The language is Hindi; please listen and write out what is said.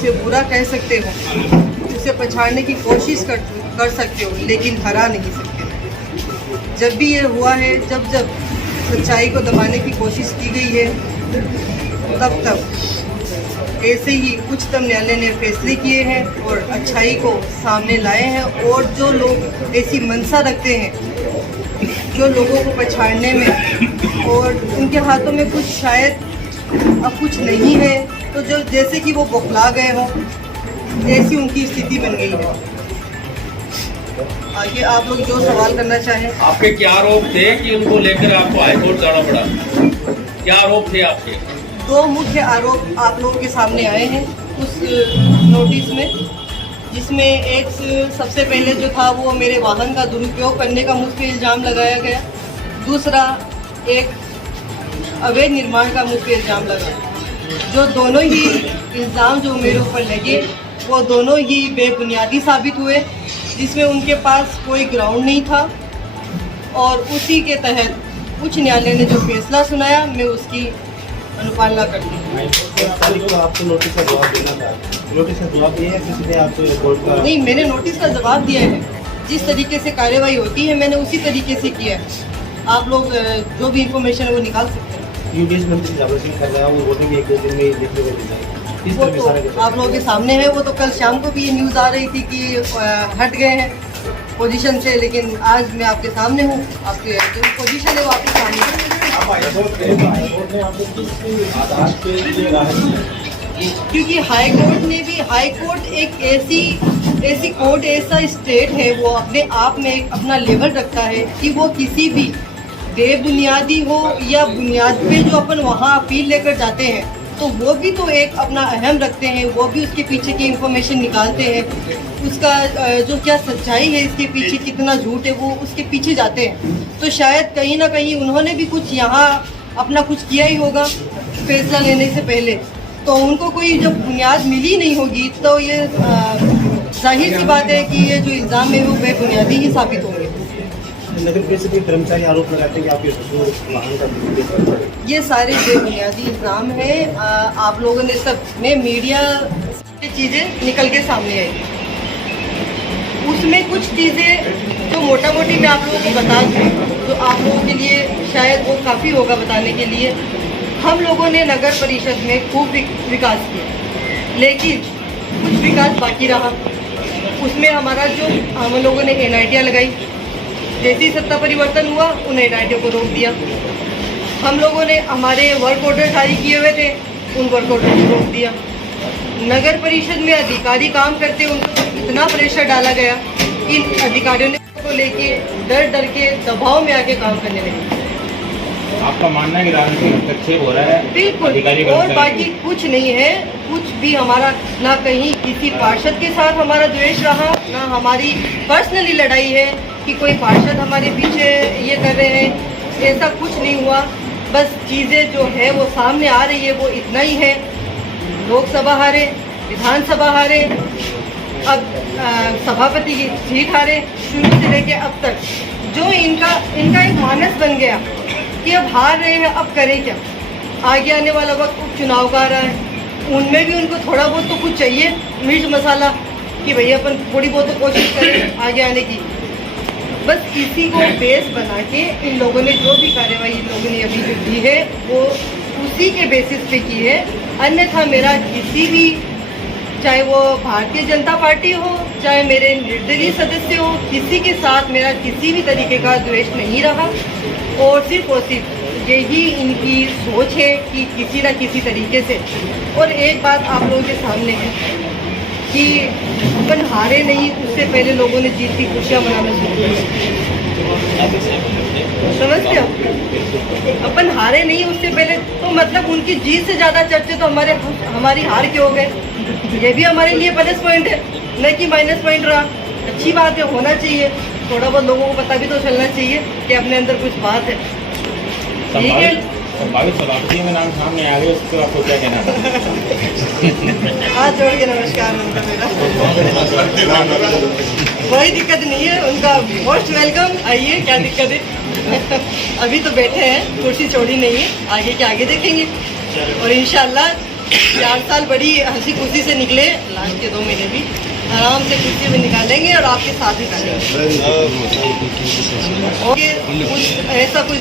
उसे बुरा कह सकते हो, उसे पछाड़ने की कोशिश कर सकते हो, लेकिन हरा नहीं सकते। जब भी ये हुआ है, जब जब सच्चाई को दबाने की कोशिश की गई है, तब तब ऐसे ही उच्चतम न्यायालय ने फैसले किए हैं और अच्छाई को सामने लाए हैं। और जो लोग ऐसी मंशा रखते हैं, जो लोगों को पछाड़ने में, और उनके हाथों में कुछ शायद अब कुछ नहीं है, तो जो जैसे कि वो बौखला गए हों, ऐसी उनकी स्थिति बन गई है। आगे आप लोग जो सवाल करना चाहें। आपके क्या आरोप थे कि उनको लेकर आपको हाईकोर्ट जाना पड़ा? क्या आरोप थे आपके? दो मुख्य आरोप आप लोगों के सामने आए हैं उस नोटिस में, जिसमें एक सबसे पहले जो था वो मेरे वाहन का दुरुपयोग करने का मुझ पर इल्ज़ाम लगाया गया। दूसरा एक अवैध निर्माण का मुझ पर इल्ज़ाम लगा। जो दोनों ही इल्ज़ाम जो मेरे ऊपर लगे वो दोनों ही बेबुनियादी साबित हुए, जिसमें उनके पास कोई ग्राउंड नहीं था। और उसी के तहत उच्च न्यायालय ने जो फैसला सुनाया, मैं उसकी अनुपालना करती हूँ। आपको नोटिस का जवाब देना था, नोटिस का जवाब दिया है किसी ने आपको कोर्ट का? नहीं, मैंने नोटिस का जवाब दिया है। जिस तरीके से कार्यवाही होती है मैंने उसी तरीके से किया है। आप लोग जो भी इंफॉर्मेशन है वो निकाल सकते हैं। यूडीएस मंत्री जावर सिंह कर रहा है, वो बोलेंगे एक दो दिन में लिखने को मिल जाएगा। वो तो आप लोगों के सामने है। वो तो कल शाम को भी ये न्यूज़ आ रही थी कि हट गए हैं पोजीशन से, लेकिन आज मैं आपके सामने हूँ। आपके जो पोजीशन है वो आपके सामने है। क्योंकि हाई कोर्ट एक ऐसी कोर्ट, ऐसा स्टेट है, वो अपने आप में एक अपना लेवल रखता है कि वो किसी भी बेबुनियादी हो या बुनियाद पे जो अपन वहाँ अपील लेकर जाते हैं, तो वो भी तो एक अपना अहम रखते हैं। वो भी उसके पीछे की इंफॉर्मेशन निकालते हैं, उसका जो क्या सच्चाई है, इसके पीछे कितना झूठ है, वो उसके पीछे जाते हैं। तो शायद कहीं ना कहीं उन्होंने भी कुछ यहाँ अपना कुछ किया ही होगा फैसला लेने से पहले। तो उनको कोई जब बुनियाद मिली नहीं होगी, तो ये जाहिर सी बात है कि ये जो इल्ज़ाम है वो बेबुनियादी ही साबित होंगे। नगर परिषद के कर्मचारी आरोप लगाते हैं कि आपके ससुर वाहन का, ये सारे बेबुनियादी इल्ज़ाम हैं। आप लोगों ने सब में मीडिया से चीज़ें निकल के सामने आई, उसमें कुछ चीज़ें जो मोटा मोटी मैं आप लोगों को बता दूँ, जो आप लोगों के लिए शायद वो काफ़ी होगा बताने के लिए। हम लोगों ने नगर परिषद में खूब विकास किया, लेकिन कुछ विकास बाकी रहा। उसमें हमारा जो हम लोगों ने NITयाँ लगाई, जैसे ही सत्ता परिवर्तन हुआ उन NITयों को रोक दिया। हम लोगों ने हमारे वर्क ऑर्डर जारी किए हुए थे, उन वर्क ऑर्डर को रोक दिया। नगर परिषद में अधिकारी काम करते, उनको इतना प्रेशर डाला गया कि अधिकारियों ने को लेके डर के दबाव में आके काम करने लगे। आपका मानना है कि राजनीतिक हस्तक्षेप हो रहा है? बिल्कुल, और बाकी कुछ नहीं है। कुछ भी हमारा ना कहीं किसी पार्षद के साथ हमारा द्वेष रहा, ना हमारी पर्सनली लड़ाई है कि कोई पार्षद हमारे पीछे ये कर रहे हैं, ऐसा कुछ नहीं हुआ। बस चीज़ें जो है वो सामने आ रही है, वो इतना ही है। लोकसभा हारे, विधानसभा हारे, अब सभापति की सीट हारे। शुरू से लेके अब तक जो इनका एक मानस बन गया कि अब हार रहे हैं, अब करें क्या। आगे आने वाला वक्त उपचुनाव का आ रहा है, उनमें भी उनको थोड़ा बहुत तो कुछ चाहिए मिर्च मसाला कि भैया अपन थोड़ी बहुत तो कोशिश करें आगे आने की। बस इसी को बेस बना के इन लोगों ने जो भी कार्रवाई इन लोगों ने अभी जो की है वो उसी के बेसिस पे की है। अन्यथा मेरा किसी भी, चाहे वो भारतीय जनता पार्टी हो, चाहे मेरे निर्दलीय सदस्य हो, किसी के साथ मेरा किसी भी तरीके का द्वेष नहीं रहा। और सिर्फ यही इनकी सोच है कि किसी न किसी तरीके से। और एक बात आप लोगों के सामने है कि अपन हारे नहीं, उससे पहले लोगों ने जीत की खुशियाँ मनाना शुरू कर। समझते हो? अपन हारे नहीं उससे पहले, तो मतलब उनकी जीत से ज़्यादा चर्चे तो हमारी हार के हो गए। ये भी हमारे लिए प्लस पॉइंट है, न कि माइनस पॉइंट रहा। अच्छी बात है, होना चाहिए। थोड़ा बहुत लोगों को पता भी तो चलना चाहिए कि अपने अंदर कुछ बात है। ठीक है, संभावित सभापति में नाम सामने आ गए, उसको आपको क्या कहना है? हाथ जोड़ के नमस्कार उनका मेरा। कोई दिक्कत नहीं है, उनका मोस्ट वेलकम। आइए, क्या दिक्कत है। अभी तो बैठे हैं, कुर्सी छोड़ी नहीं है, आगे के आगे देखेंगे। और इंशाल्लाह 4 साल बड़ी हंसी खुशी से निकले, लास्ट के 2 महीने भी आराम से खुशी में निकालेंगे और आपके साथ निकालेंगे। और कुछ ऐसा कुछ